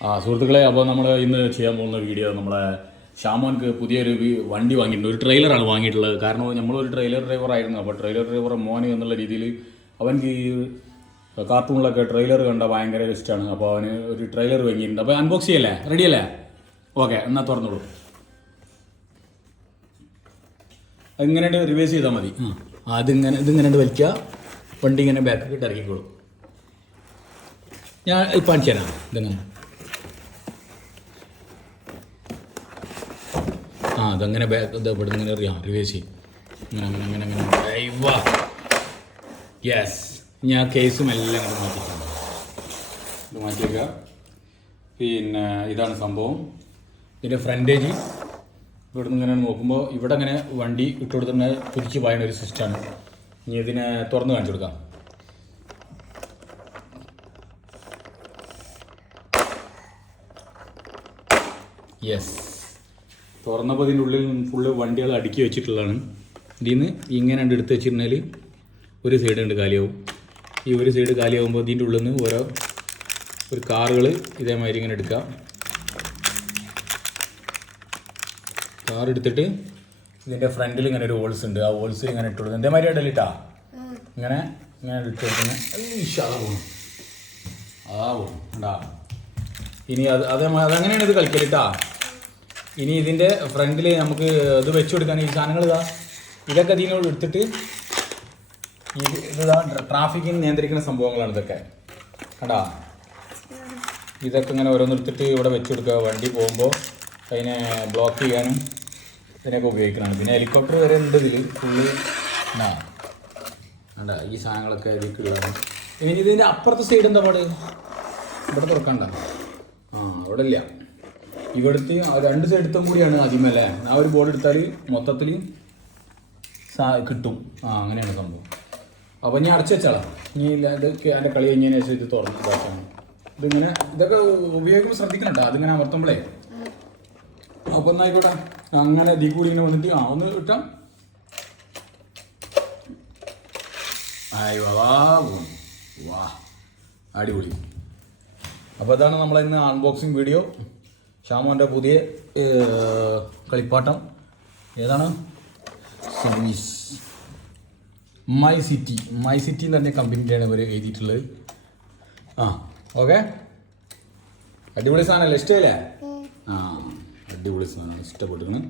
സുഹൃത്തുക്കളെ, അപ്പോൾ നമ്മൾ ഇന്ന് ചെയ്യാൻ പോകുന്ന വീഡിയോ നമ്മളെ ഷാമോൻക്ക് പുതിയൊരു വണ്ടി വാങ്ങിയിട്ടുണ്ട്. ഒരു ട്രെയിലറാണ് വാങ്ങിയിട്ടുള്ളത്. കാരണം നമ്മളൊരു ട്രെയിലർ ഡ്രൈവർ ആയിരുന്നു. അപ്പോൾ ട്രെയിലർ ഡ്രൈവർ മോന് എന്നുള്ള രീതിയിൽ അവൻക്ക് ഈ കാർട്ടൂണിലൊക്കെ ട്രെയിലർ കണ്ട ഭയങ്കര ഇഷ്ടമാണ്. അപ്പോൾ അവന് ഒരു ട്രെയിലർ വാങ്ങിയിട്ടുണ്ട്. അപ്പോൾ അൺബോക്സ് ചെയ്യല്ലേ? റെഡിയല്ലേ? ഓക്കെ, എന്നാൽ തുറന്നോളൂ. അതിങ്ങനെ റിവേഴ്സ് ചെയ്താൽ മതി. ഇതിങ്ങനെ വലിക്കുക, വണ്ടി ഇങ്ങനെ ബാക്ക് ഇട്ട് ഇറക്കിക്കോളും. ഞാൻ ഇപ്പം കാണിച്ചു തരാം. ഇതെങ്ങനെ അതങ്ങനെ ബാക്ക് ഇവിടെ ഇങ്ങനെ അറിയാം, റിവേഴ്സ് ചെയ്യും. അങ്ങനെ യെസ്. ഞാൻ കേസും എല്ലാം ഇങ്ങനെ മാറ്റിയിട്ടുണ്ട്. ഇത് മാറ്റിയേക്കുക. പിന്നെ ഇതാണ് സംഭവം. ഇതിൻ്റെ ഫ്രണ്ടേജ് ഇവിടെ നിന്ന് ഇങ്ങനെ നോക്കുമ്പോൾ ഇവിടെ അങ്ങനെ വണ്ടി ഇട്ട് കൊടുത്തിട്ട് കുതിച്ച് പായുന്ന ഒരു സിസ്റ്റമാണ്. ഇനി ഇതിനെ തുറന്ന് കാണിച്ചു കൊടുക്കാം. യെസ്, തുറന്നപ്പോൾ ഇതിൻ്റെ ഉള്ളിൽ ഫുള്ള് വണ്ടികൾ അടുക്കി വെച്ചിട്ടുള്ളതാണ്. ഇതിൽ നിന്ന് ഇങ്ങനെ എടുത്ത് വെച്ചിരുന്നാൽ ഒരു സൈഡ് ഉണ്ട് കാലിയാവും. ഈ ഒരു സൈഡ് കാലിയാവുമ്പോൾ ഇതിൻ്റെ ഉള്ളിൽ നിന്ന് ഒരു കാറുകൾ ഇതേമാതിരി ഇങ്ങനെ എടുക്കാം. കാർ എടുത്തിട്ട് ഇതിൻ്റെ ഫ്രണ്ടിൽ ഇങ്ങനെ ഒരു ഹോൾസ് ഉണ്ട്. ആ ഹോൾസ് ഇങ്ങനെ ഇട്ട് കൊടുക്കുന്നത് ഇതേമാതിരി ഇടലിട്ടാ ഇങ്ങനെ ഇട്ട് കൊടുക്കുന്നത്. പോകും ഉണ്ടാ. ഇനി അതങ്ങനെയാണ് ഇത് കളിക്കലിട്ടാ. ഇനി ഇതിൻ്റെ ഫ്രണ്ടിൽ നമുക്ക് ഇത് വെച്ച് കൊടുക്കാൻ ഈ സാധനങ്ങൾ ഇതൊക്കെ ഇതിനോട് എടുത്തിട്ട് ഇതാ ട്രാഫിക്കിന് നിയന്ത്രിക്കുന്ന സംഭവങ്ങളാണ് ഇതൊക്കെ. കണ്ടാ, ഇതൊക്കെ ഇങ്ങനെ ഓരോന്നെടുത്തിട്ട് ഇവിടെ വെച്ച് കൊടുക്കുക. വണ്ടി പോകുമ്പോൾ അതിനെ ബ്ലോക്ക് ചെയ്യാനും ഇതിനൊക്കെ ഉപയോഗിക്കുന്നതാണ്. പിന്നെ ഹെലികോപ്റ്റർ വരെ ഉണ്ട് ഇതിൽ ഫുള്ള്. കണ്ടാ, ഈ സാധനങ്ങളൊക്കെ ഇതിലേക്കുള്ളതാണ്. ഇനി ഇതിൻ്റെ അപ്പുറത്തെ സൈഡ് എന്താ പാട്? ഇവിടെ തുറക്കണ്ട. അവിടെ ഇല്ല. ഇവിടുത്തെ രണ്ട് സൈഡത്തും കൂടിയാണ് ആദ്യമല്ലേ. ആ ഒരു ബോർഡ് എടുത്താൽ മൊത്തത്തിൽ കിട്ടും. അങ്ങനെയാണ് സംഭവം. അപ്പോൾ ഞാൻ അടച്ചു വെച്ചാളാം. ഇനി ഇതൊക്കെ എൻ്റെ കളി കഴിഞ്ഞതിന് ശേഷം ഇത് തുറന്ന് ഇതാക്കാണ്. ഇതിങ്ങനെ ഇതൊക്കെ ഉപയോഗിക്കുമ്പോൾ ശ്രദ്ധിക്കണം കേട്ടോ. അതിങ്ങനെ അമർത്തുമ്പോഴേ. അപ്പോൾ ഒന്നായിക്കോട്ടെ. അങ്ങനെ ഇതിൽ കൂടി ഇങ്ങനെ വന്നിട്ട് ഒന്ന് കിട്ടാം. വാ അടിപൊളി. അപ്പോൾ ഇതാണ് നമ്മളിന്ന് അൺബോക്സിങ് വീഡിയോ. ഷാമോൻ്റെ പുതിയ കളിപ്പാട്ടം ഏതാണ്? സർവീസ് മൈ സിറ്റി എന്ന് പറഞ്ഞ കമ്പനിൻ്റെയാണ് ഇവർ എഴുതിയിട്ടുള്ളത്. ഓക്കെ, അടിപൊളി സാധനമല്ലേ? ഇഷ്ടമല്ലേ? അടിപൊളി സാധനമാണ്, ഇഷ്ടപ്പെട്ടിരിക്കണം.